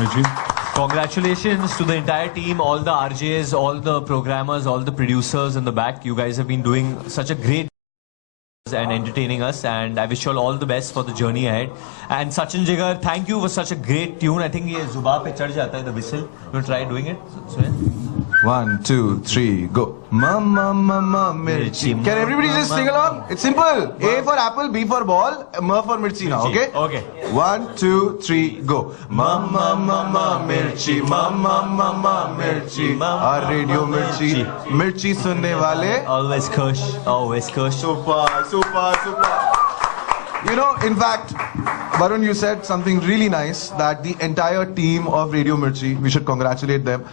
Mirchi. Congratulations to the entire team, all the RJs, all the programmers, all the producers in the back. You guys have been doing such a great and entertaining us, and I wish you all the best for the journey ahead. And Sachin Jigar, thank you for such a great tune. I think ये जुबा पे चढ़ जाता है, the whistle. You try doing it? Sven? 1, 2, 3, go. Mama, mama, mirchi. Can everybody just sing along? It's simple. A for apple, B for ball, M for mirchi now, okay? Okay. 1, 2, 3, go. Mama, mama, mirchi. Mama, mama, mirchi. Our radio mirchi. Mirchi sunne wale. Always kush, always kush. Super, super, super. You know, in fact, Varun, you said something really nice, that the entire team of Radio Mirchi, we should congratulate them.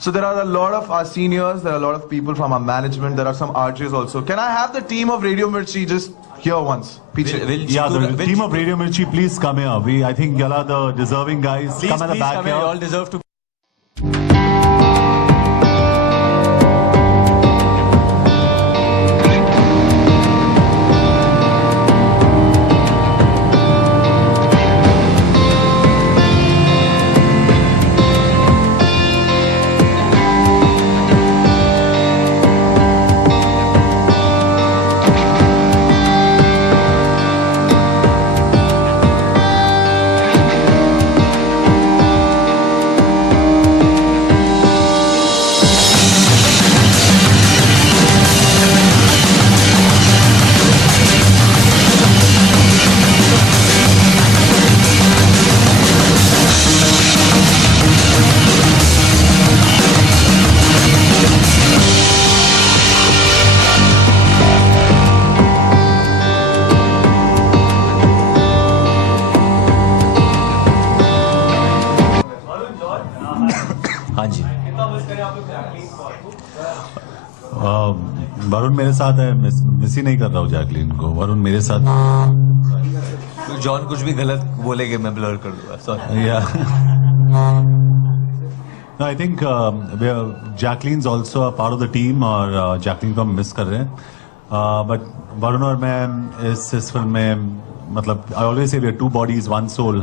So there are a lot of our seniors, there are a lot of people from our management, there are some RJs also. Can I have the team of Radio Mirchi just here once? Yeah, the team of Radio Mirchi, please come here. I think y'all are the deserving guys. Please, come at the back come here. You all deserve to. हाँ जी वरुण मेरे साथ है, miss ही नहीं कर रहा हूँ Jacqueline को. वरुण मेरे साथ. जॉन कुछ भी गलत बोलेगे मैं ब्लर कर दूंगा. Sorry. No, I think Jacqueline's also a part of the team और Jacqueline को हम मिस कर रहे हैं. But वरुण और मैं इस फिल्म में मतलब I always say we are two bodies, one soul.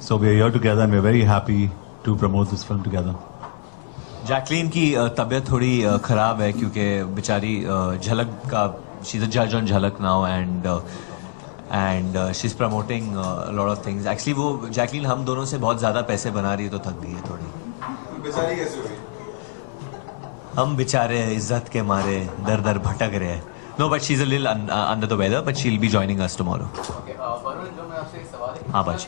So we are here together and we are very happy to promote this film together. Jacqueline की तबीयत थोड़ी खराब है क्योंकि बेचारी झलक का शी इज अ जज ऑन झलक now and she is promoting lot of things. Actually वो जैकलीन हम दोनों से बहुत ज्यादा पैसे बना रही है तो थक गई है थोड़ी. बेचारी कैसे हुई? हम बेचारे इज्जत के मारे दर दर भटक रहे हैं. No but she is a little under the weather but she will be joining us tomorrow. हाँ बाजी.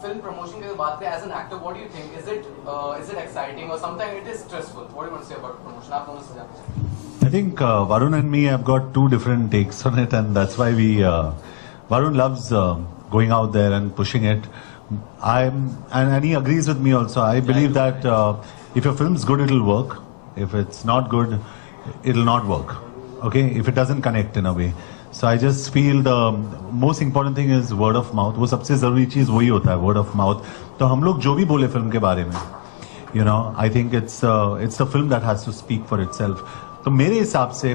Film promotion के बात करें as an actor, what do you think? Is it exciting or sometimes it is stressful? What do you want to say about promotion? आप दोनों से जानते हैं. I think Varun and me have got two different takes on it, and that's why we. Varun loves going out there and pushing it. And he agrees with me also. I believe that if your film's good, it'll work. If it's not good, it'll not work. Okay, if it doesn't connect in a way. So I just feel the most important thing is word of mouth. वो सबसे ज़रूरी चीज़ वही होता है, word of mouth. तो हम लोग जो भी बोले फिल्म के बारे में, you know, I think it's the film that has to speak for itself. तो मेरे हिसाब से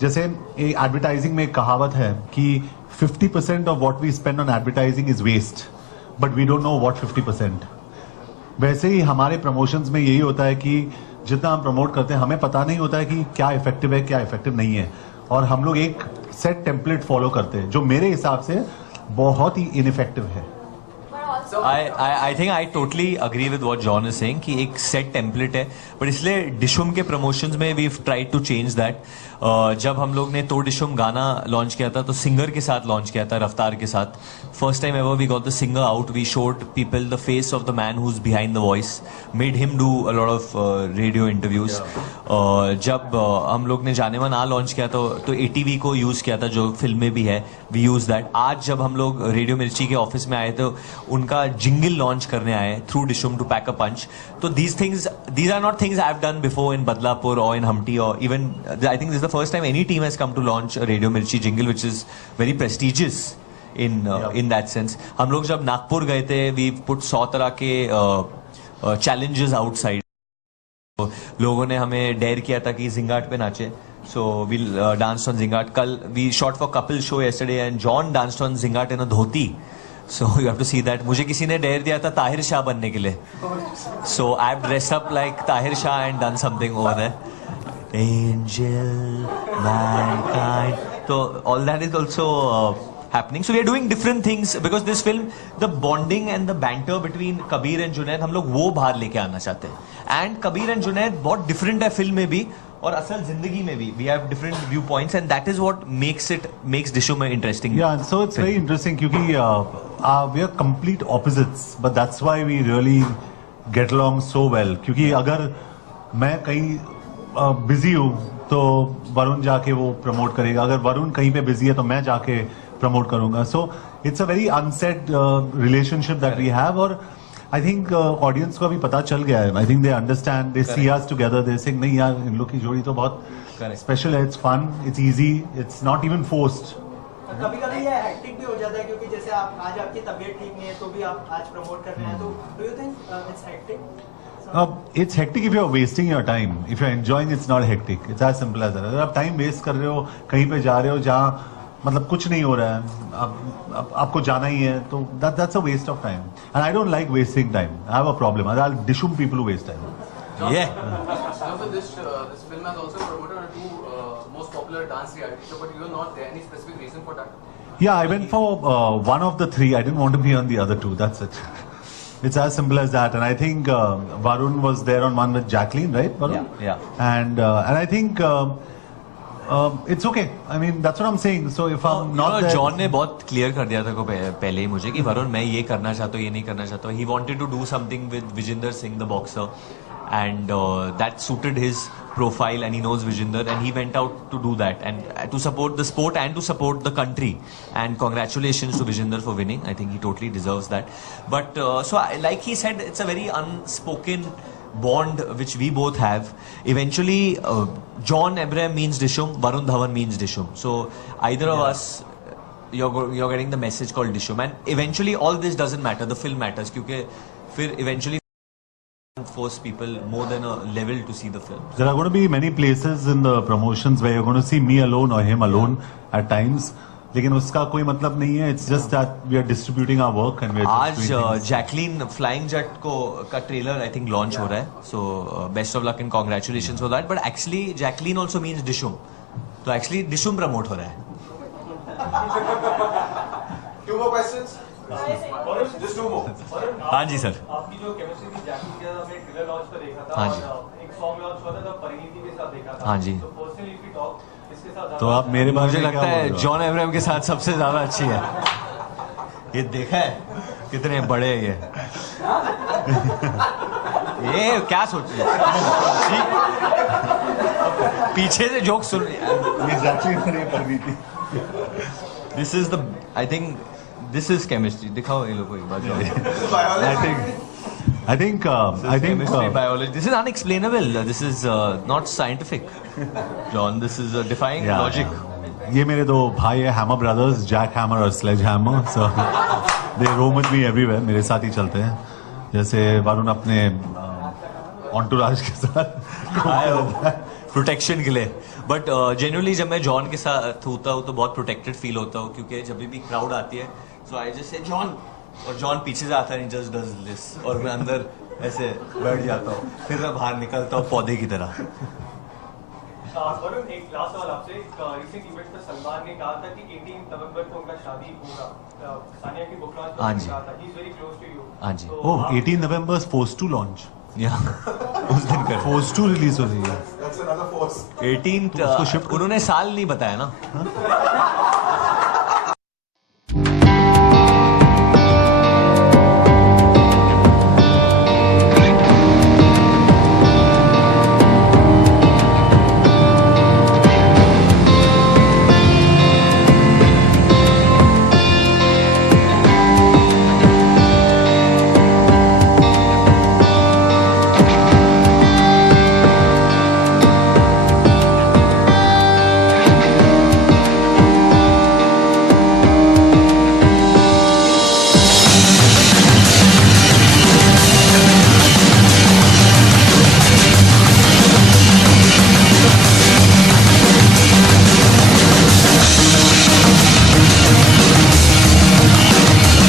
जैसे एडवर्टाइजिंग में एक कहावत है कि 50% of what we spend on advertising is waste, but we don't know what 50%. वैसे ही हमारे प्रमोशंस में यही होता है कि जितना हम प्रमोट करते हैं हमें पता नहीं होता है कि क्या इफेक्टिव है क्या इफेक्टिव नहीं है, और हम लोग एक सेट टेम्पलेट फॉलो करते हैं जो मेरे हिसाब से बहुत ही इनइफेक्टिव है. I think I totally agree with what John is saying कि एक सेट टेम्पलेट है, बट इसलिए डिशुम के प्रमोशंस में we tried to change that. जब हम लोग ने तो डिशुम गाना लॉन्च किया था तो सिंगर के साथ लॉन्च किया था, रफ्तार के साथ. First time ever we got the singer out, we showed people the face of the man who is behind the voice, made him do a lot of radio interviews. जब हम लोग ने जाने मन आ लॉन्च किया तो ATV को use किया था जो फिल्म में भी है, वी यूज दैट. आज जब हम लोग रेडियो मिर्ची के ऑफिस में आए तो उनका जिंगल लॉन्च करने आए थ्रू डिशुम टू पैक अ पंच. तो these are not things I have done before in Badlapur or in Humpty, or even I think this is the first time any team has come to launch a Radio Mirchi jingle, which is very prestigious in that sense. हम लोग जब नागपुर गए थे, we put 100 तरह के challenges outside. लोगों ने हमें डेयर किया था कि जिंगाट पे नाचे. So we'll dance on Zingat. Kal we shot for couple show yesterday and John danced on Zingat in a dhoti. So you have to see that. मुझे किसी ने डेयर दिया था ताहिर शाह बनने के लिए. So I've dressed up like Tahir Shah and done something over there. Angel, mankind. So all that is also happening. So we are doing different things because this film, the bonding and the banter between Kabir and Junaid, हम लोग वो बाहर लेके आना चाहते हैं. And Kabir and Junaid बहुत different है film में भी और असल जिंदगी में भी. We have different viewpoints and that is what makes Dishum interesting. Yeah, and so it's very interesting क्योंकि we are complete opposites, but that's why we really get along so well. क्योंकि अगर मैं कहीं बिजी हूँ तो वरुण जाके वो promote करेगा, अगर वरुण कहीं पे बिजी है तो मैं जाके प्रमोट करूंगा. So it's a very unsaid relationship that we have और आई थिंक ऑडियंस को अभी पता चल गया है. I think they understand, they see us together, they saying नहीं यार इन लोग की जोड़ी तो बहुत स्पेशल है, it's fun, it's easy, it's not even forced. कभी कभी ये हेक्टिक भी हो जाता है क्योंकि जैसे आप आज आपकी तबीयत ठीक नहीं है तो भी आप आज प्रमोट कर रहे हैं, तो do you think it's hectic? It's hectic if you're wasting your time. If you're enjoying, it's not hectic. It's as simple as that. अगर आप टाइम वेस्ट कर रहे हो, कहीं पे जा रहे हो जहाँ मतलब कुछ नहीं हो रहा है, आपको जाना ही है, तो that's a waste of time. And I don't like wasting time. I have a problem. I'll Dishum people who waste time. Yeah. So this film has also promoted on two most popular dance reality show, but you are not there. Any specific reason for that? Yeah, I went for one of the three. I didn't want to be on the other two. That's it. It's as simple as that. And I think Varun was there on one with Jacqueline, right? Varun? Yeah. And I think it's okay. I mean, that's what I'm saying. So if I'm not there, John ने बहुत clear कर दिया था को पहले ही मुझे कि वरुण मैं ये करना चाहता हूँ, ये नहीं करना चाहता हूँ. He wanted to do something with Vijinder Singh, the boxer, and that suited his profile, and he knows Vijinder, and he went out to do that and to support the sport and to support the country. And congratulations to Vijinder for winning. I think he totally deserves that. But like he said, it's a very unspoken bond which we both have. Eventually, John Abraham means Dishum, Varun Dhawan means Dishum. So either of us, you're getting the message called Dishum, and eventually all this doesn't matter. The film matters क्योंकि फिर eventually force people more than a level to see the film. there are going to be many places in the promotions where you're going to see me alone or him alone at times. लेकिन उसका कोई मतलब नहीं है. It's just that we are distributing our work and we are आज just doing things. Jacqueline flying jet का trailer I think launch हो रहा है. So best of luck and congratulations for that. But actually Jacqueline also means Dishoom, तो actually डिशुम promote हो रहा है. Two more questions? Just two more. हाँ जी sir. आपकी जो केमिस्ट्री थी जैकलीन के साथ हमने ट्रेलर लॉन्च पर देखा था. हाँ जी. और एक सॉन्ग लॉन्च हुआ था तब परिणीति के साथ देखा था. हाँ जी. तो पर्सनली इफ वी टॉक इसके साथ तो आप मेरे बारे मुझे में लगता क्या है बोल रहे हो? जॉन एब्राहम के साथ सबसे ज्यादा अच्छी है. ये देखा है कितने बड़े हैं ये क्या सोच रहे हैं? पीछे से joke soon. This is the I think this is chemistry. दिखाओ ये लोगों को एक बार. I think Chemistry, biology. This is unexplainable. This is not scientific. John, this is defying Yeah, logic. yeah. ये मेरे दो भाई है, हैमर ब्रदर्स, जैक हैमर और Sledge Hammer. So they roam with me everywhere. मेरे साथ ही चलते हैं. जैसे वरुण अपने ऑन्टुराज के साथ प्रोटेक्शन के लिए. बट जेन्युइनली जब मैं जॉन के साथ होता हूँ तो बहुत प्रोटेक्टेड फील होता हूँ क्योंकि जब भी क्राउड आती है सो आई जस्ट से जॉन, और जॉन पीछे से आता है, जस्ट डज दिस, और मैं अंदर ऐसे बैठ जाता हूँ, फिर मैं बाहर निकलता हूँ पौधे की तरह. वरुण एक लास्ट सवाल आपसे. रिसेंट इवेंट पर सलमान ने कहा था कि 18 नवंबर को उनका शादी होगा. सानिया की बुक लॉन्च हाँ पर जी. कहा था. He is very close to you. हाँ जी. Oh 18 November Force two launch. या उस दिन कर फोर्स टू रिलीज हो रही है. That's another force. 18 तो उसको shift कर- उन्होंने साल नहीं बताया ना.